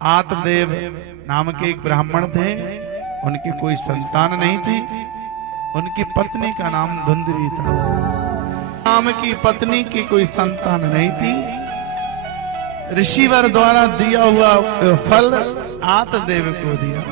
आतदेव नाम के एक ब्राह्मण थे, उनकी कोई संतान नहीं थी। उनकी पत्नी का नाम धुंधवी था। नाम की पत्नी की कोई संतान नहीं थी। ऋषिवर द्वारा दिया हुआ फल आतदेव को दिया।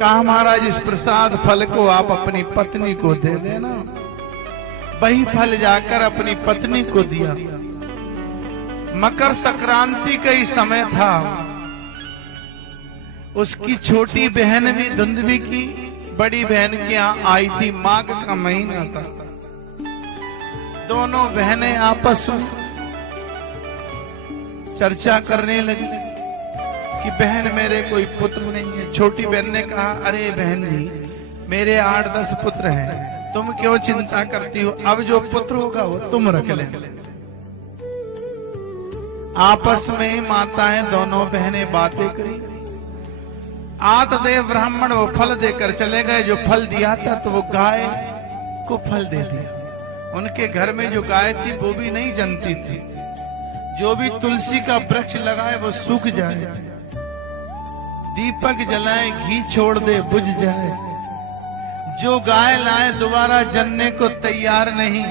कहा महाराज इस प्रसाद फल को आप अपनी पत्नी को दे देना। वही फल जाकर अपनी पत्नी को दिया। मकर संक्रांति का ही समय था। उसकी छोटी बहन भी धुंधवी की बड़ी बहन के यहाँ आई थी। माघ का महीना था। दोनों बहनें आपस में चर्चा करने लगी कि बहन मेरे कोई पुत्र नहीं है। छोटी बहन ने कहा अरे बहन जी मेरे 8-10 पुत्र हैं, तुम क्यों चिंता करती हो? अब जो पुत्र होगा वो तुम रख लेना। आपस में माताएं दोनों बहनें बातें करी। आतदेव ब्राह्मण वो फल देकर चले गए। जो फल दिया था तो वो गाय को फल दे दिया। उनके घर में जो गाय थी वो भी नहीं जनती थी। जो भी तुलसी का वृक्ष लगाए वो सूख जाए, दीपक जलाए घी छोड़ दे बुझ जाए। जो गाय लाए दोबारा जनने को तैयार नहीं,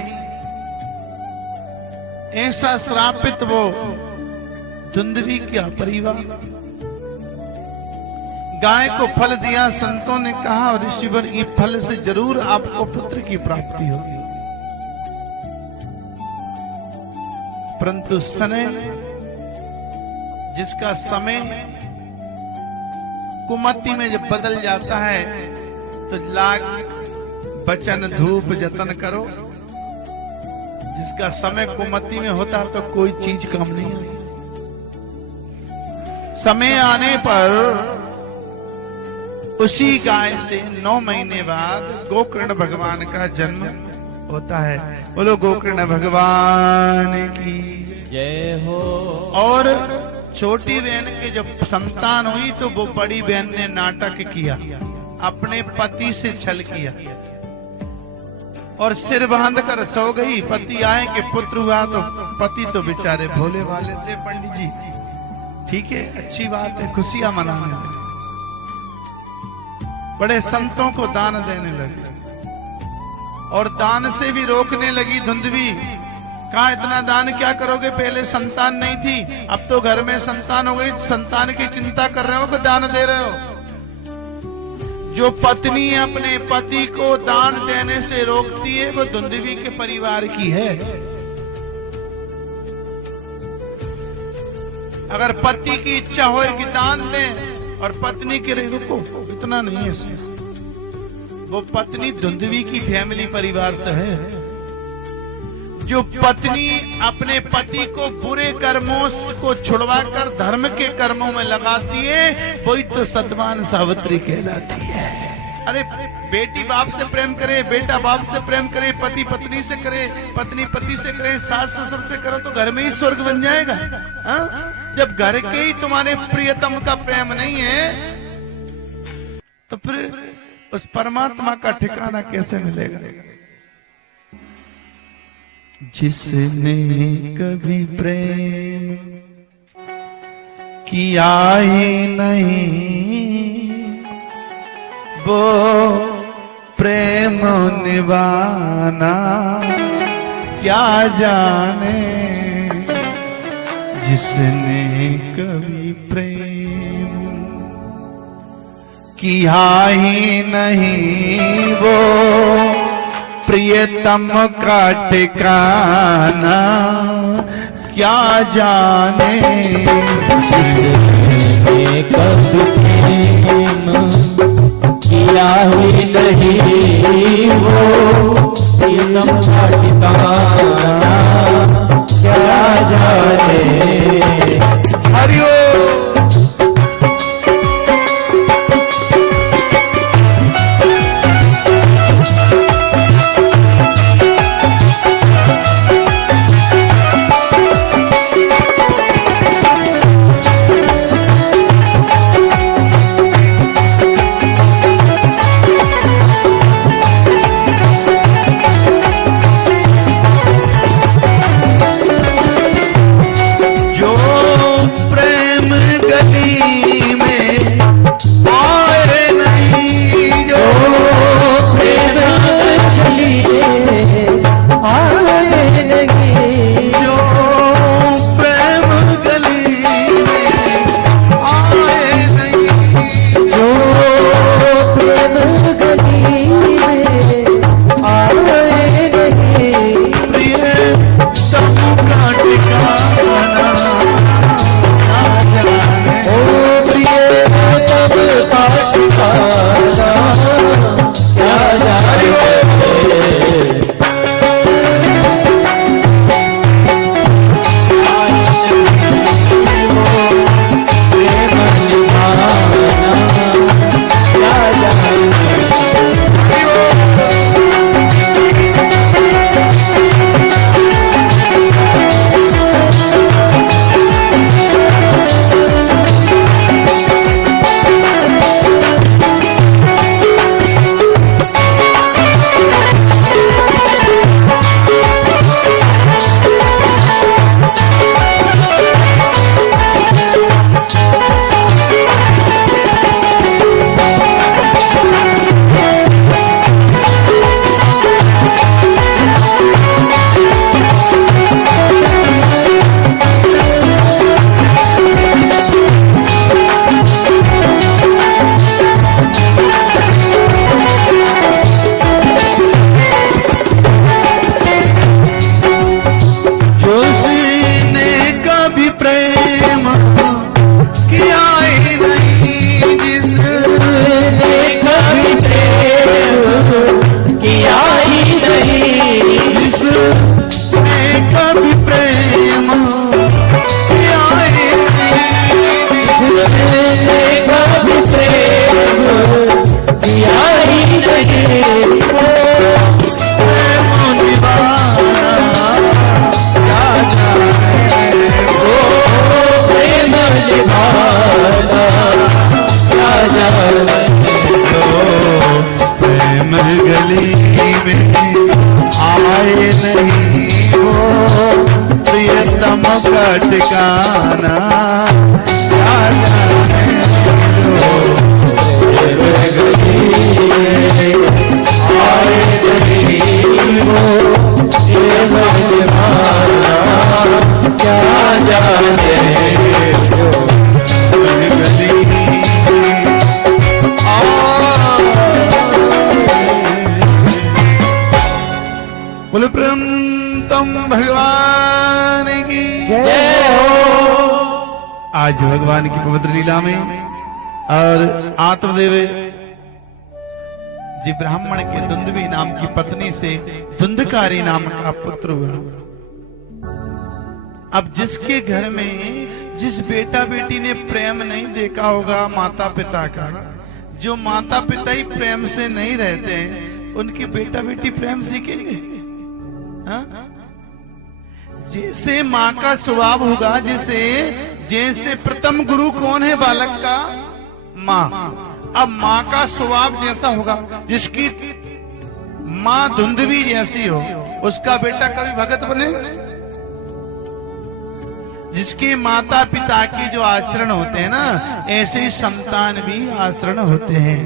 ऐसा श्रापित वो धुंधवी का परिवार। गाय को फल दिया। संतों ने कहा ऋषिवर की फल से जरूर आपको पुत्र की प्राप्ति होगी। परंतु सने जिसका समय कुमति में जब बदल जाता है तो लाग बचन धूप जतन करो। जिसका समय कुमति में होता तो कोई चीज कम नहीं होती। समय आने पर उसी गाय से 9 महीने बाद गोकर्ण भगवान का जन्म होता है। बोलो गोकर्ण भगवान की जय हो। और छोटी बहन के जब संतान हुई तो वो बड़ी बहन ने नाटक किया, अपने पति से छल किया और सिर बांध कर सो गई। पति आए कि पुत्र हुआ, तो पति तो बेचारे भोले वाले थे। पंडित जी ठीक है, अच्छी बात है, खुशियां मनाने लगे। बड़े संतों को दान देने लगे और दान से भी रोकने लगी धुंधवी। कहा इतना दान क्या करोगे? पहले संतान नहीं थी, अब तो घर में संतान हो गई। संतान की चिंता कर रहे हो कि दान दे रहे हो? जो पत्नी अपने पति को दान देने से रोकती है वो धुंधवी के परिवार की है। अगर पति की इच्छा हो कि दान दें और पत्नी के रुको, इतना नहीं है। वो पत्नी धुंधवी की फैमिली परिवार से है। जो पत्नी अपने पति को बुरे कर्मों को छुड़वाकर धर्म के कर्मों में लगाती है वही तो सतवान सावित्री कहलाती है। अरे बेटी बाप से प्रेम करे, बेटा बाप से प्रेम करे, पति पत्नी से करे, पत्नी पति से करे, सास ससुर से करो तो घर में ही स्वर्ग बन जाएगा। हा? जब घर के ही तुम्हारे प्रियतम का प्रेम नहीं है तो फिर उस परमात्मा का ठिकाना कैसे मिलेगा? जिसने कभी प्रेम किया ही नहीं वो प्रेम निभाना क्या जाने। जिसने कभी प्रेम किया ही नहीं वो प्रियतम का ठिकाना क्या जाने। जिसने कभी प्रेम किया ही नहीं वो प्रियतम का ठिकाना क्या जाने। हरि ओम। गली में आए नहीं जो प्रेम गली में आए नहीं, जो प्रेम गली में आए नहीं, जो प्रेम गली में आए नहीं, प्रिय तब का ठिकाना ना जाने। ओ प्रिय तब का ठिकाना क्या जाने। ठिकाना क्या जाने जो प्रेम गली में आए नहीं वो प्रेम दीवाना क्या जाने जो प्रेम गली में बोले प्रेम तम भगवान की आज भगवान की पवित्र लीला में और आत्मदेव जी ब्राह्मण के दुंदवी नाम की पत्नी से दुंदकारी नाम का पुत्र हुआ। अब जिसके घर में जिस बेटा बेटी ने प्रेम नहीं देखा होगा माता पिता का, जो माता पिता ही प्रेम से नहीं रहते हैं, उनके बेटा बेटी प्रेम सीखेंगे? हाँ? जैसे माँ का स्वभाव होगा, जैसे प्रथम गुरु कौन है बालक का? माँ। अब माँ का स्वभाव जैसा होगा, जिसकी माँ धुंधवी जैसी हो, उसका बेटा कभी भगत बने? जिसके माता पिता के जो आचरण होते हैं ना, ऐसे ही संतान भी आचरण होते हैं।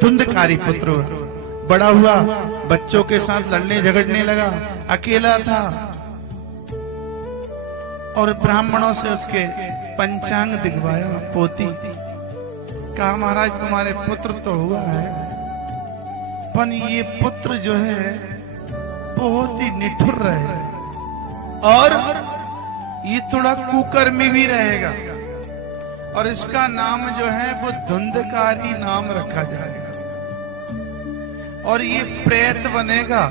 धुंधकारी पुत्र बड़ा हुआ, बच्चों के साथ लड़ने झगड़ने लगा, अकेला था और ब्राह्मणों से उसके पंचांग दिखवाया। पोती कहा महाराज तुम्हारे पुत्र तो हुआ है, पर ये पुत्र जो है बहुत ही निठुर रहेगा और ये थोड़ा कुकर्मी भी रहेगा और इसका नाम जो है वो धुंधकारी नाम रखा जाएगा और ये प्रेत बनेगा।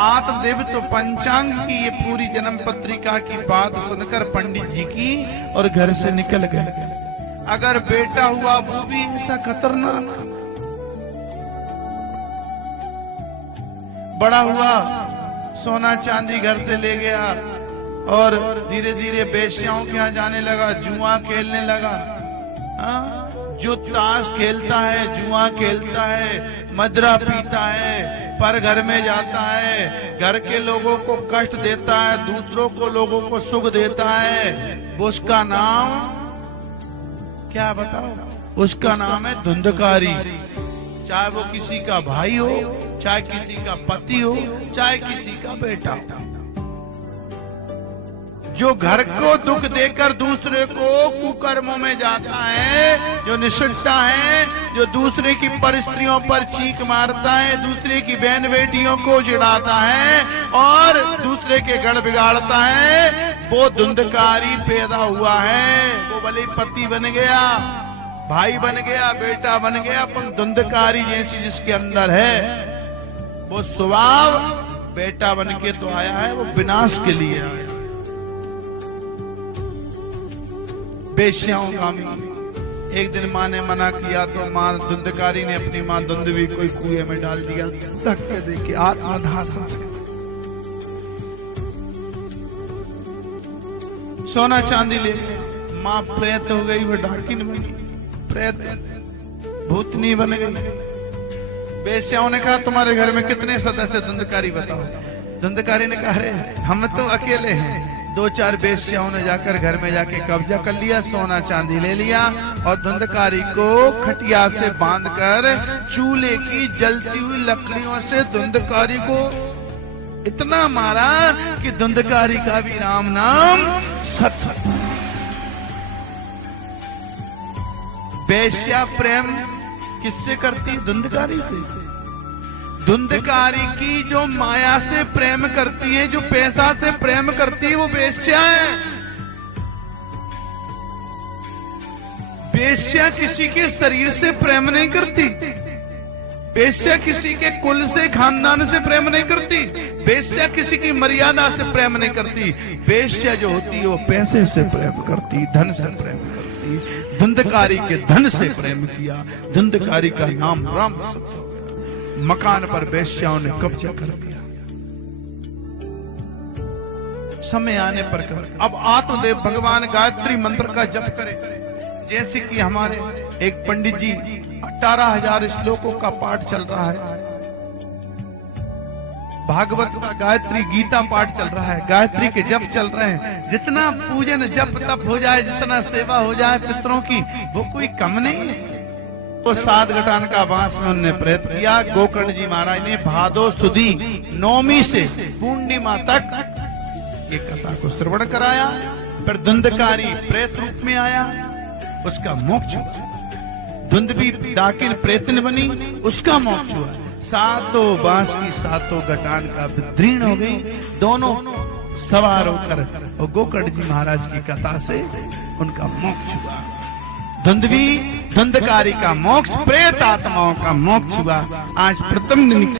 आत्मदेव तो पंचांग की ये पूरी जन्म पत्रिका की बात सुनकर पंडित जी की और घर से निकल गए। अगर बेटा हुआ वो भी ऐसा खतरनाक, बड़ा हुआ सोना चांदी घर से ले गया और धीरे धीरे बेश्याओं के यहाँ जाने लगा, जुआ खेलने लगा। जो ताश खेलता है, जुआ खेलता है, मदरा पीता है, पर घर में जाता है, घर के लोगों को कष्ट देता है, दूसरों को लोगों को सुख देता है, उसका नाम क्या बताओ? उसका नाम है धुंधकारी। चाहे वो किसी का भाई हो, चाहे किसी का पति हो, चाहे किसी का बेटा हो। जो घर को दुख देकर दूसरे को कुकर्मों में जाता है, जो निष्ठा है, जो दूसरे की परिस्थितियों पर चीख मारता है, दूसरे की बहन बेटियों को चिढ़ाता है और दूसरे के घर बिगाड़ता है, वो धुंधकारी पैदा हुआ है। वो भले पति बन गया, भाई बन गया, बेटा बन गया, पर धुंधकारी जैसी जिसके अंदर है, वो स्वभाव बेटा बन के तो आया है, वो विनाश के लिए आया। बेश्याओं का एक दिन माँ ने मना किया तो माँ धुंधकारी ने अपनी माँ धुंधवी को कुएं में डाल दिया। धक्के देके आत्मदाह संस्कृत। सोना चांदी ले माँ प्रेत हो गई, वो डाकिन बनी, प्रेत भूतनी बन गई। बेश्याओं ने कहा तुम्हारे घर में कितने सदस्य धुंधकारी बताओ? धुंधकारी ने कहा अरे हम तो अकेले हैं। दो चार बेश्याओं ने जाकर घर में जाके कब्जा कर लिया, सोना चांदी ले लिया और धुंधकारी को खटिया से बांधकर चूल्हे की जलती हुई लकड़ियों से धुंधकारी को इतना मारा कि धुंधकारी का भी नाम सत। बेश्या प्रेम किससे करती? धुंधकारी से। धुंधकारी की जो माया से प्रेम करती है, जो पैसा से प्रेम करती है, वो बेश्या है। बेश्या किसी के शरीर से प्रेम नहीं करती, बेश्या किसी के कुल से, खानदान से प्रेम नहीं करती, बेश्या किसी की मर्यादा से प्रेम नहीं करती। बेश्या जो होती है वो पैसे से प्रेम करती, धन से प्रेम करती। धुंधकारी के धन से प्रेम किया। धुंधकारी का नाम राम। मकान पर बेश्याओं ने कब्जा कर लिया। समय आने पर कर अब आत्मदेव भगवान गायत्री मंत्र का जप करें। जैसे कि हमारे एक पंडित जी 18,000 श्लोकों का पाठ चल रहा है, भागवत का गायत्री गीता पाठ चल रहा है, गायत्री के जप चल रहे हैं। जितना पूजन जप तप हो जाए, जितना सेवा हो जाए पितरों की, वो कोई कम नहीं है। तो 7 घटान का वास में उन्होंने प्रयत्न किया। गोकर्ण जी महाराज ने भादो सुदी नौमी से पूर्णिमा तक ये कथा को श्रवण कराया। फिर धुंधकारी प्रेत रूप में आया, उसका मोक्ष हुआ। धुंधवी डाकिन प्रेतन बनी, उसका मोक्ष हुआ। 7 बांस की 7 घटान का विद्रीण हो गई। दोनों सवार होकर और गोकर्ण जी महाराज की कथा से उनका मोक्ष हुआ। धुंधवी धुंधकारी का मोक्ष, प्रेत आत्माओं का मोक्ष हुआ। आज प्रथम दिन